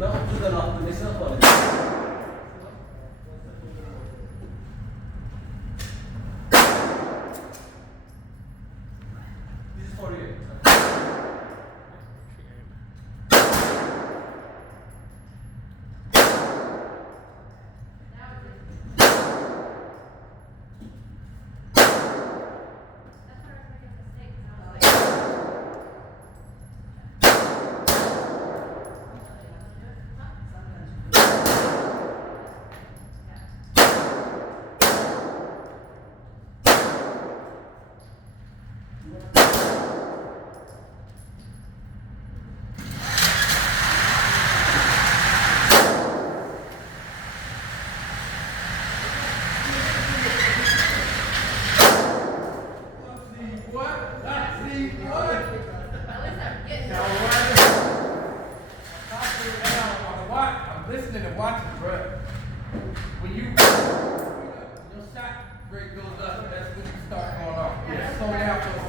Ben 30'dan attım. Mesaf var. This is for you. Listening and watching, bro. When your shot rate goes up, that's when you start going off. Yeah, slow down for